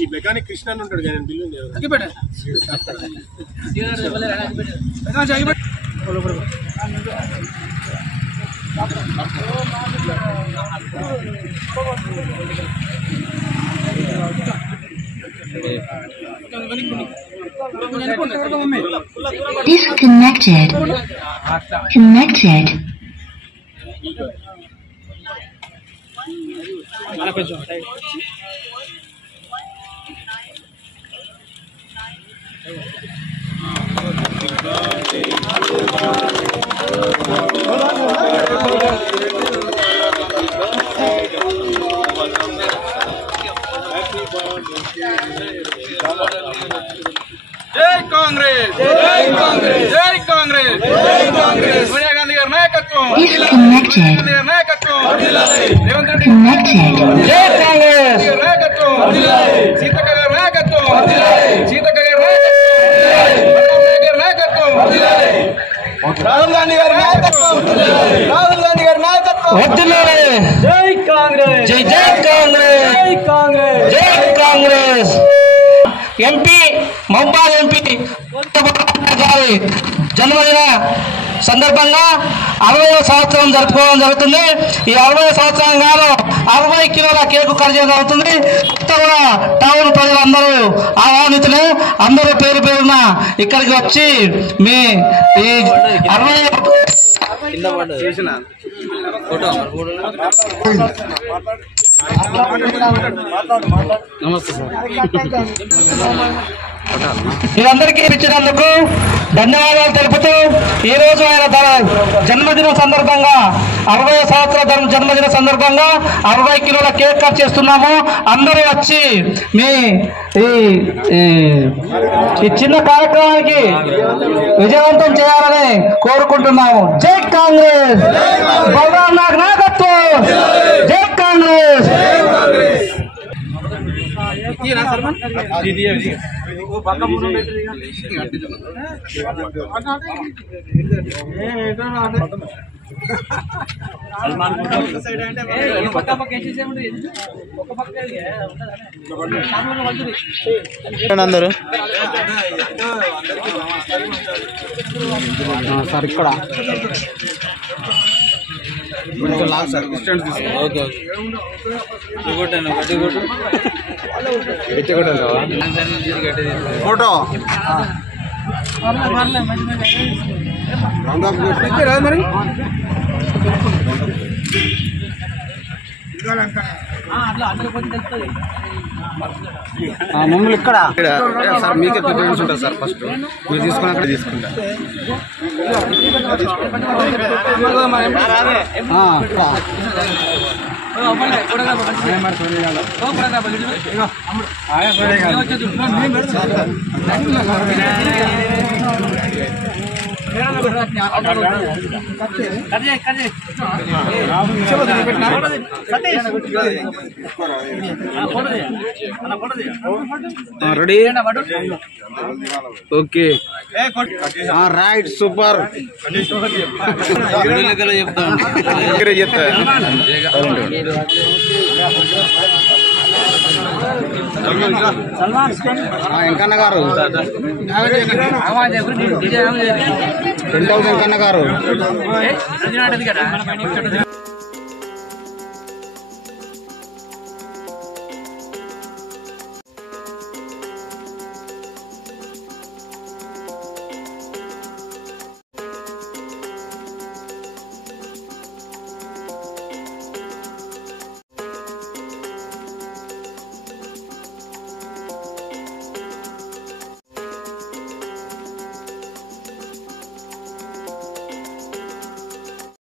ఈ మెకానిక్ కృష్ణ అని ఉంటాడు కానీ బిల్లు Disconnected. Connected. जय कांग्रेस जय कांग्रेस जय कांग्रेस जय कांग्रेस सोनिया गांधी गाరి నాయకత్వం Disconnected. నాయకత్వం రేవంత్ రెడ్డి Connected. జై కాంగ్రెస్ నాయకత్వం సీతక్క గారి నాయకత్వం సీతక్క గారి నాయకత్వం రాహుల్ గాంధీ గారి నాయకత్వం రాహుల్ గాంధీ గారి నాయకత్వం వద్దులే జై కాంగ్రెస్ జై జై కాంగ్రెస్ జై కాంగ్రెస్ జై కాంగ్రెస్ ఎంపీ మహబూబాద్ ఎంపీ గారి జన్మదిన సందర్భంగా 60వ సంవత్సరం జరుపుకోవడం జరుగుతుంది. ఈ 60వ సంవత్సరం గాను 60 కిలోల కేకు కట్ చేయడం జరుగుతుంది. కూడా టౌన్ ప్రజలందరూ ఆహ్వానితులు అందరూ పేరు పేరున ఇక్కడికి వచ్చి మీ ఈ 60 నమస్తే సార్ మీరందరికీ ఇచ్చినందుకు ధన్యవాదాలు తెలుపుతూ ఈ రోజు ఆయన జన్మదిన సందర్భంగా 60వ సంవత్సర జన్మదిన సందర్భంగా 60 కిలోల కేక్ కట్ చేస్తున్నాము. అందరూ వచ్చి మీ ఈ చిన్న కార్యక్రమానికి విజయవంతం చేయాలని కోరుకుంటున్నాము. జై కాంగ్రెస్ బలరాం నాయక్ నాయకత్వం జై కాంగ్రెస్ అందరూ సార్ ఇక్కడ ఫోటో మరి మమ్మల్ని ఇక్కడ సార్ మీకే ప్రిఫరెన్స్ ఉంటుంది సార్. ఫస్ట్ మీరు తీసుకుని అక్కడ తీసుకుంటా రెడీ ఓకే రైట్ సూపర్ చెప్తా వెంకన్న గారు 10,000 వెంకన్న గారు